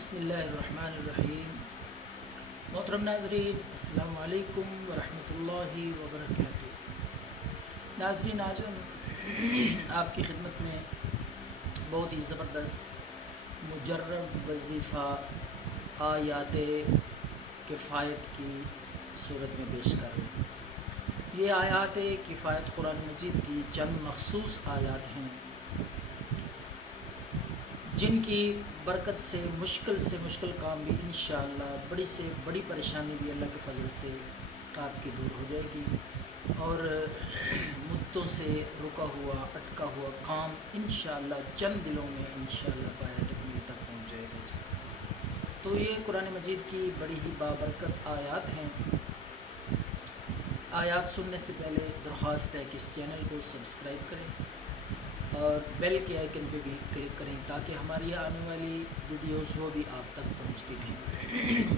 بسم اللہ الرحمن الرحیم۔ محترم ناظرین، السلام علیکم ورحمۃ اللہ وبرکاتہ۔ ناظرین، آج ہم آپ کی خدمت میں بہت ہی زبردست مجرب وظیفہ آیات کفایت کی صورت میں پیش کر رہے ہیں۔ یہ آیات کفایت قرآن مجید کی چند مخصوص آیات ہیں جن کی برکت سے مشکل کام بھی انشاءاللہ، بڑی سے بڑی پریشانی بھی اللہ کے فضل سے آپ کی دور ہو جائے گی، اور مدتوں سے رکا ہوا اٹکا ہوا کام انشاءاللہ چند دنوں میں انشاءاللہ پایہ تکمیل تک پہنچ جائے گا۔ تو یہ قرآن مجید کی بڑی ہی بابرکت آیات ہیں۔ آیات سننے سے پہلے درخواست ہے کہ اس چینل کو سبسکرائب کریں اور بیل کے آئیکن پہ بھی کلک کریں تاکہ ہماری آنے والی ویڈیوز وہ بھی آپ تک پہنچتی رہیں۔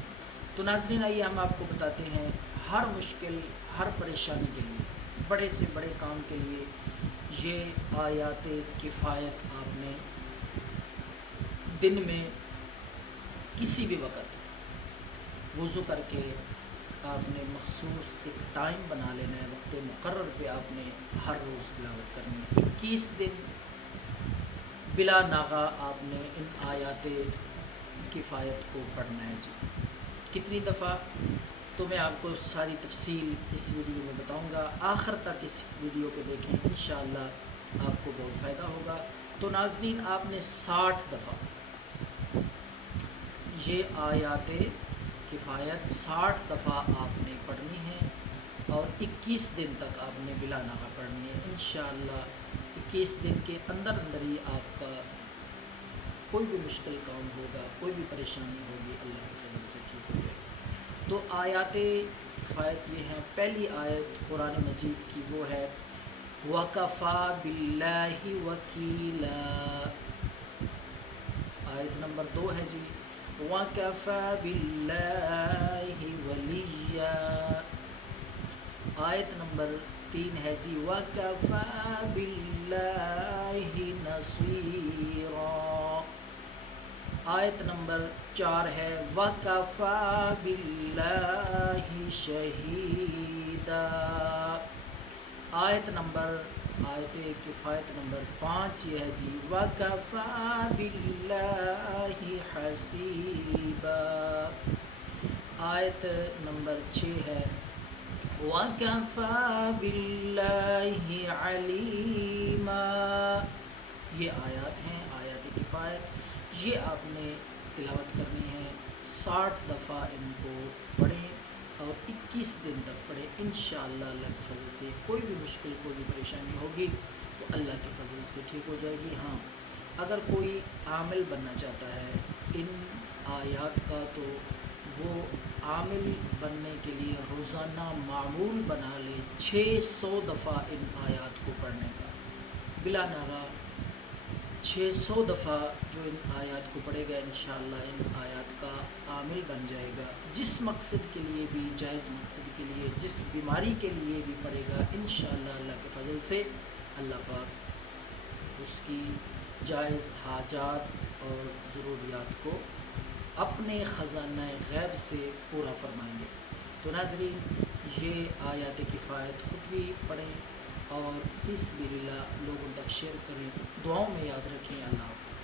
تو ناظرین، آئیے ہم آپ کو بتاتے ہیں، ہر مشکل، ہر پریشانی کے لیے، بڑے سے بڑے کام کے لیے یہ آیات کفایت آپ نے دن میں کسی بھی وقت وضو کر کے آپ نے مخصوص ایک ٹائم بنا لینا ہے، وقت مقرر پہ آپ نے ہر روز تلاوت کرنی ہے۔ 21 دن بلا ناغہ آپ نے ان آیات کفایت کو پڑھنا ہے۔ جی کتنی دفعہ تو میں آپ کو ساری تفصیل اس ویڈیو میں بتاؤں گا، آخر تک اس ویڈیو کو دیکھیں، انشاءاللہ آپ کو بہت فائدہ ہوگا۔ تو ناظرین، آپ نے 60 دفعہ یہ آیات کفایت 60 دفعہ آپ نے پڑھنی ہے، اور 21 دن تک آپ نے بلا ناغہ پڑھنی ہے۔ انشاءاللہ 21 دن کے اندر ہی آپ کا کوئی بھی مشکل کام ہوگا، کوئی بھی پریشانی ہوگی، اللہ کے فضل سے ٹھیک ہو جائے گی۔ تو آیات کفایت یہ ہیں۔ پہلی آیت قرآن مجید کی وہ ہے وَكَفَى بِاللَّهِ وَكِيلًا۔ آیت نمبر 2 ہے جی وَكَفَى بِاللَّهِ وَلِيًّا۔ آیت نمبر 3 ہے جی وَكَفَى بِاللَّهِ نَصِيرًا۔ آیت نمبر 4 ہے وَكَفَى بِاللَّهِ شَهِيدًا۔ آیت کفایت نمبر 5 یہ ہے جی وَكَفَى بِاللَّهِ حَسِيبًا۔ آیت نمبر 6 ہے وَكَفَى بِاللَّهِ عَلِيمًا۔ یہ آیات ہیں، آیات کفایت، یہ آپ نے تلاوت کرنی ہے۔ 60 دفعہ ان کو پڑھیں اور 21 دن تک پڑھیں، انشاءاللہ اللہ کے فضل سے کوئی بھی مشکل، کوئی بھی پریشانی ہوگی تو اللہ کے فضل سے ٹھیک ہو جائے گی۔ ہاں، اگر کوئی عامل بننا چاہتا ہے ان آیات کا، تو وہ عامل بننے کے لیے روزانہ معمول بنا لے 600 دفعہ ان آیات کو پڑھنے کا، بلا ناغہ 600 دفعہ جو ان آیات کو پڑھے گا انشاءاللہ ان آیات کا عامل بن جائے گا۔ جس مقصد کے لیے بھی، جائز مقصد کے لیے، جس بیماری کے لیے بھی پڑھے گا انشاءاللہ اللہ کے فضل سے اللہ پاک اس کی جائز حاجات اور ضروریات کو اپنے خزانہ غیب سے پورا فرمائیں گے۔ تو ناظرین، یہ آیات کفایت خود بھی پڑھیں اور فی سبیل اللہ لوگوں تک شیئر کریں، دعاؤں میں یاد رکھیں۔ اللہ حافظ۔